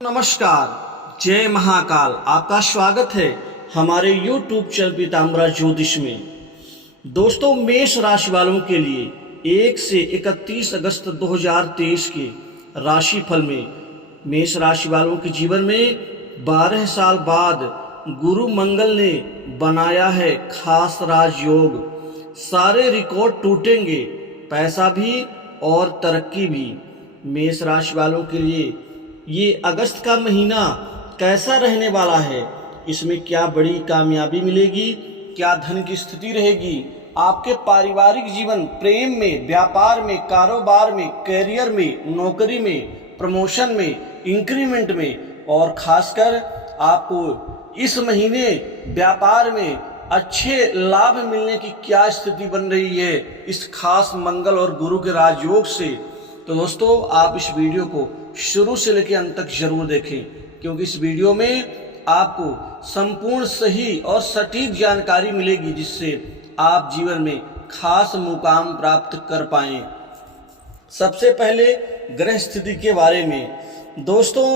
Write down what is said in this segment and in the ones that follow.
नमस्कार, जय महाकाल। आपका स्वागत है हमारे YouTube चैनल पीताम्बरा ज्योतिष में। दोस्तों, मेष राशि वालों के लिए 1 से 31 अगस्त 2023 के राशिफल में मेष राशि वालों के जीवन में 12 साल बाद गुरु मंगल ने बनाया है खास राजयोग। सारे रिकॉर्ड टूटेंगे, पैसा भी और तरक्की भी। मेष राशि वालों के लिए ये अगस्त का महीना कैसा रहने वाला है, इसमें क्या बड़ी कामयाबी मिलेगी, क्या धन की स्थिति रहेगी, आपके पारिवारिक जीवन, प्रेम में, व्यापार में, कारोबार में, करियर में, नौकरी में, प्रमोशन में, इंक्रीमेंट में, और खासकर आपको इस महीने व्यापार में अच्छे लाभ मिलने की क्या स्थिति बन रही है इस खास मंगल और गुरु के राजयोग से। तो दोस्तों, आप इस वीडियो को शुरू से लेकर अंत तक जरूर देखें, क्योंकि इस वीडियो में आपको संपूर्ण सही और सटीक जानकारी मिलेगी, जिससे आप जीवन में खास मुकाम प्राप्त कर पाएं। सबसे पहले ग्रह स्थिति के बारे में। दोस्तों,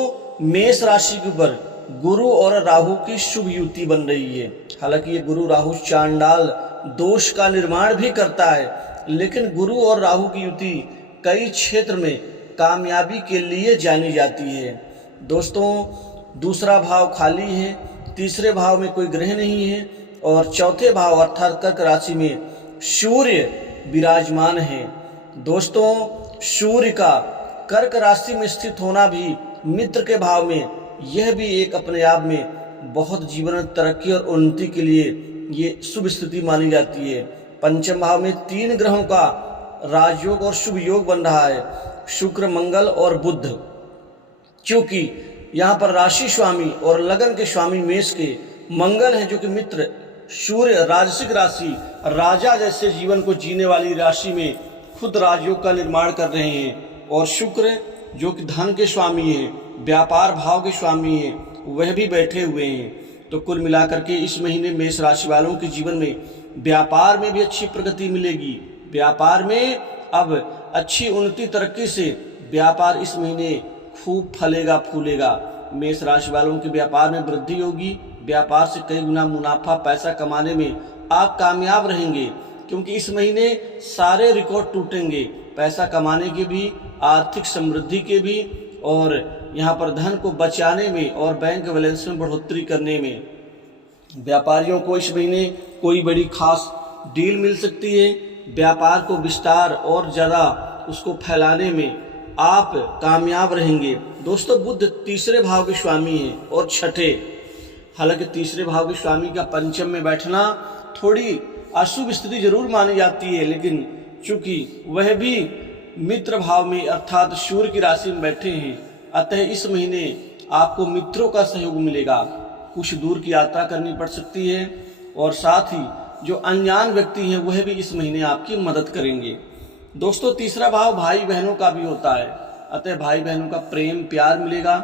मेष राशि के ऊपर गुरु और राहु की शुभ युति बन रही है। हालांकि ये गुरु राहु चांडाल दोष का निर्माण भी करता है, लेकिन गुरु और राहु की युति कई क्षेत्र में कामयाबी के लिए जानी जाती है। दोस्तों, दूसरा भाव खाली है, तीसरे भाव में कोई ग्रह नहीं है, और चौथे भाव अर्थात कर्क राशि में सूर्य विराजमान है। दोस्तों, सूर्य का कर्क राशि में स्थित होना भी मित्र के भाव में, यह भी एक अपने आप में बहुत जीवन में तरक्की और उन्नति के लिए ये शुभ स्थिति मानी जाती है। पंचम भाव में 3 ग्रहों का राजयोग और शुभ योग बन रहा है, शुक्र, मंगल और बुध। क्योंकि यहाँ पर राशि स्वामी और लगन के स्वामी मेष के मंगल हैं, जो कि मित्र सूर्य राजसिक राशि, राजा जैसे जीवन को जीने वाली राशि में खुद राजयोग का निर्माण कर रहे हैं, और शुक्र जो कि धन के स्वामी हैं, व्यापार भाव के स्वामी हैं, वह भी बैठे हुए हैं। तो कुल मिलाकर के इस महीने मेष राशि वालों के जीवन में व्यापार में भी अच्छी प्रगति मिलेगी। व्यापार में अब अच्छी उन्नति तरक्की से व्यापार इस महीने खूब फलेगा फूलेगा। मेष राशि वालों के व्यापार में वृद्धि होगी। व्यापार से कई गुना मुनाफा पैसा कमाने में आप कामयाब रहेंगे, क्योंकि इस महीने सारे रिकॉर्ड टूटेंगे, पैसा कमाने के भी, आर्थिक समृद्धि के भी, और यहाँ पर धन को बचाने में और बैंक बैलेंस में बढ़ोतरी करने में। व्यापारियों को इस महीने कोई बड़ी खास डील मिल सकती है। व्यापार को विस्तार और ज़्यादा उसको फैलाने में आप कामयाब रहेंगे। दोस्तों, बुध तीसरे भाव के स्वामी हैं और छठे। हालांकि तीसरे भाव के स्वामी का पंचम में बैठना थोड़ी अशुभ स्थिति जरूर मानी जाती है, लेकिन चूंकि वह भी मित्र भाव में अर्थात सूर्य की राशि में बैठे हैं, अतः इस महीने आपको मित्रों का सहयोग मिलेगा। कुछ दूर की यात्रा करनी पड़ सकती है, और साथ ही जो अनजान व्यक्ति हैं वह भी इस महीने आपकी मदद करेंगे। दोस्तों, तीसरा भाव भाई बहनों का भी होता है, अतः भाई बहनों का प्रेम प्यार मिलेगा।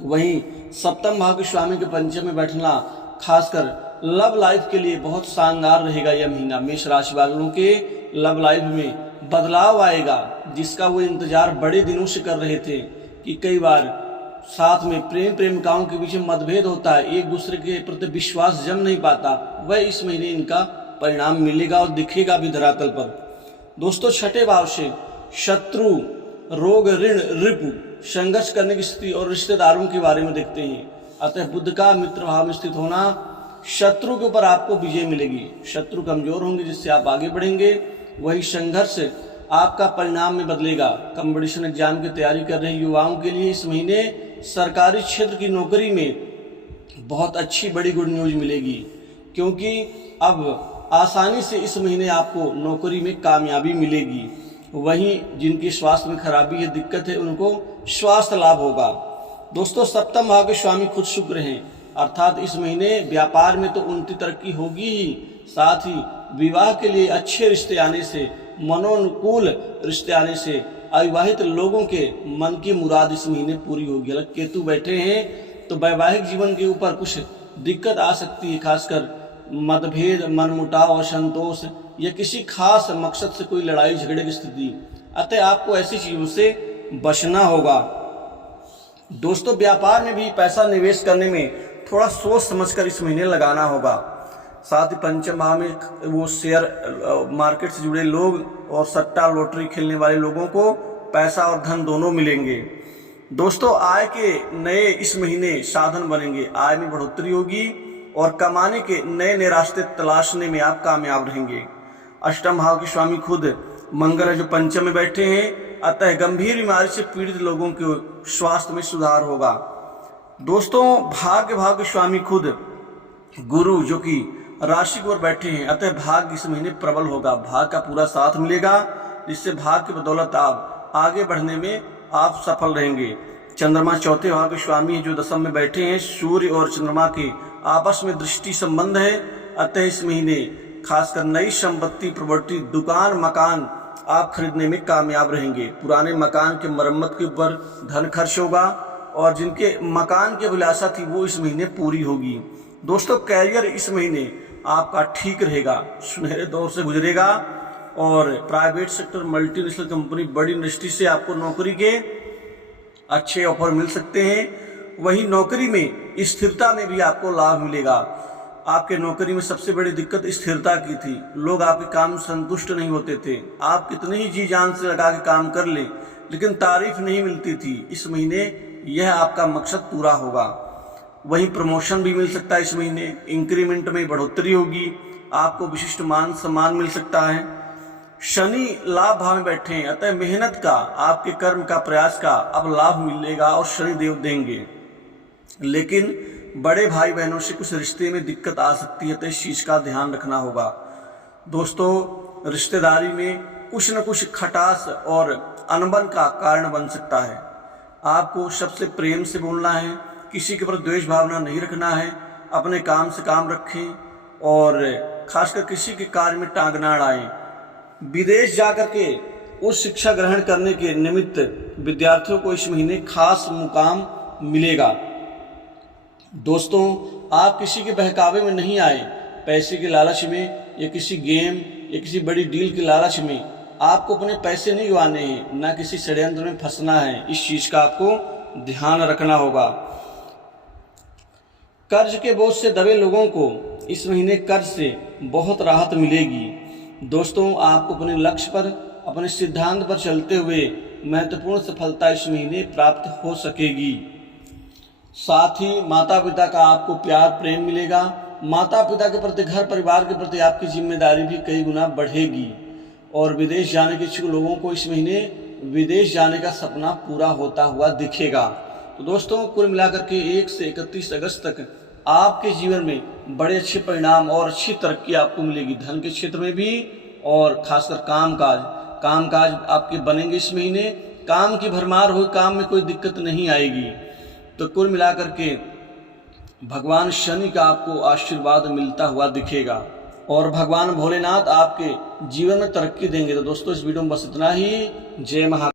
वहीं सप्तम भाव के स्वामी के पंचम में बैठना खासकर लव लाइफ के लिए बहुत शानदार रहेगा। यह महीना मेष राशि वालों के लव लाइफ में बदलाव आएगा, जिसका वो इंतजार बड़े दिनों से कर रहे थे। कि कई बार साथ में प्रेमिकाओं के बीच में मतभेद होता है, एक दूसरे के प्रति विश्वास जम नहीं पाता, वह इस महीने इनका परिणाम मिलेगा और दिखेगा भी धरातल पर। दोस्तों, छठे भाव से शत्रु, रोग, ऋण, रिपु, संघर्ष करने की स्थिति और रिश्तेदारों के बारे में देखते हैं। अतः बुध का मित्र भाव में स्थित होना, शत्रु के ऊपर आपको विजय मिलेगी। शत्रु कमजोर होंगे, जिससे आप आगे बढ़ेंगे। वही संघर्ष आपका परिणाम में बदलेगा। कंपटीशन एग्जाम की तैयारी कर रहे युवाओं के लिए इस महीने सरकारी क्षेत्र की नौकरी में बहुत अच्छी बड़ी गुड न्यूज मिलेगी, क्योंकि अब आसानी से इस महीने आपको नौकरी में कामयाबी मिलेगी। वहीं जिनकी स्वास्थ्य में खराबी है, दिक्कत है, उनको स्वास्थ्य लाभ होगा। दोस्तों, सप्तम भाव के स्वामी खुद शुक्र हैं, अर्थात इस महीने व्यापार में तो उन्नति तरक्की होगी ही, साथ ही विवाह के लिए अच्छे रिश्ते आने से, मनोनुकूल रिश्ते आने से अविवाहित लोगों के मन की मुराद इस महीने पूरी होगी। अलग केतु बैठे हैं तो वैवाहिक जीवन के ऊपर कुछ दिक्कत आ सकती है, खासकर मतभेद, मनमुटाव, असंतोष या किसी खास मकसद से कोई लड़ाई झगड़े की स्थिति। अतः आपको ऐसी चीजों से बचना होगा। दोस्तों व्यापार में भी पैसा निवेश करने में थोड़ा सोच समझकर इस महीने लगाना होगा। साथ ही पंचम भाव में वो शेयर मार्केट से जुड़े लोग और सट्टा लॉटरी खेलने वाले लोगों को पैसा और धन दोनों मिलेंगे। दोस्तों आय के नए इस महीने साधन बनेंगे, आय में बढ़ोतरी होगी और कमाने के नए नए रास्ते तलाशने में आप कामयाब रहेंगे। अष्टम भाव के स्वामी खुद मंगल है जो पंचम में बैठे हैं, अतः गंभीर बीमारी से पीड़ित लोगों के स्वास्थ्य में सुधार होगा। दोस्तों भाग्य भाव के स्वामी खुद गुरु जो कि राशि पर बैठे हैं, अतः भाग्य इस महीने प्रबल होगा, भाग्य का पूरा साथ मिलेगा, जिससे भाग्य की बदौलत आप आगे बढ़ने में आप सफल रहेंगे। चंद्रमा चौथे भाव के स्वामी जो दशम में बैठे हैं, सूर्य और चंद्रमा के आपस में दृष्टि संबंध है, अतः इस महीने खासकर नई संपत्ति प्रॉपर्टी दुकान मकान आप खरीदने में कामयाब रहेंगे। पुराने मकान के मरम्मत के ऊपर धन खर्च होगा और जिनके मकान की अभिलाषा थी वो इस महीने पूरी होगी। दोस्तों कैरियर इस महीने आपका ठीक रहेगा, सुनहरे दौर से गुजरेगा और प्राइवेट सेक्टर मल्टीनेशनल कंपनी बड़ी इंडस्ट्री से आपको नौकरी के अच्छे ऑफर मिल सकते हैं। वहीं नौकरी में स्थिरता में भी आपको लाभ मिलेगा। आपके नौकरी में सबसे बड़ी दिक्कत स्थिरता की थी, लोग आपके काम संतुष्ट नहीं होते थे, आप कितने ही जी जान से लगा के काम कर ले लेकिन तारीफ नहीं मिलती थी। इस महीने यह आपका मकसद पूरा होगा। वहीं प्रमोशन भी मिल सकता है इस महीने, इंक्रीमेंट में बढ़ोतरी होगी, आपको विशिष्ट मान सम्मान मिल सकता है। शनि लाभ भाव में बैठे हैं, अतः मेहनत का आपके कर्म का प्रयास का अब लाभ मिलेगा और शनि देव देंगे। लेकिन बड़े भाई बहनों से कुछ रिश्ते में दिक्कत आ सकती है, तो इस चीज का ध्यान रखना होगा। दोस्तों रिश्तेदारी में कुछ न कुछ खटास और अनबन का कारण बन सकता है। आपको सबसे प्रेम से बोलना है, किसी के प्रति द्वेष भावना नहीं रखना है, अपने काम से काम रखें और खासकर किसी के कार्य में टांग ना अड़ाएं। विदेश जाकर के उच्च शिक्षा ग्रहण करने के निमित्त विद्यार्थियों को इस महीने खास मुकाम मिलेगा। दोस्तों आप किसी के बहकावे में नहीं आए, पैसे के लालच में या किसी गेम या किसी बड़ी डील के लालच में आपको अपने पैसे नहीं गंवाने हैं, ना किसी षड्यंत्र में फंसना है। इस चीज का आपको ध्यान रखना होगा। कर्ज के बोझ से दबे लोगों को इस महीने कर्ज से बहुत राहत मिलेगी। दोस्तों आपको अपने लक्ष्य पर अपने सिद्धांत पर चलते हुए महत्वपूर्ण सफलता इस महीने प्राप्त हो सकेगी। साथ ही माता पिता का आपको प्यार प्रेम मिलेगा। माता पिता के प्रति घर परिवार के प्रति आपकी जिम्मेदारी भी कई गुना बढ़ेगी और विदेश जाने के इच्छुक लोगों को इस महीने विदेश जाने का सपना पूरा होता हुआ दिखेगा। तो दोस्तों कुल मिलाकर के 1 से 31 अगस्त तक आपके जीवन में बड़े अच्छे परिणाम और अच्छी तरक्की आपको मिलेगी, धन के क्षेत्र में भी और खासकर कामकाज आपके बनेंगे। इस महीने काम की भरमार हो, काम में कोई दिक्कत नहीं आएगी। तो कुल मिलाकर के भगवान शनि का आपको आशीर्वाद मिलता हुआ दिखेगा और भगवान भोलेनाथ आपके जीवन में तरक्की देंगे। तो दोस्तों इस वीडियो में बस इतना ही। जय महाकाल।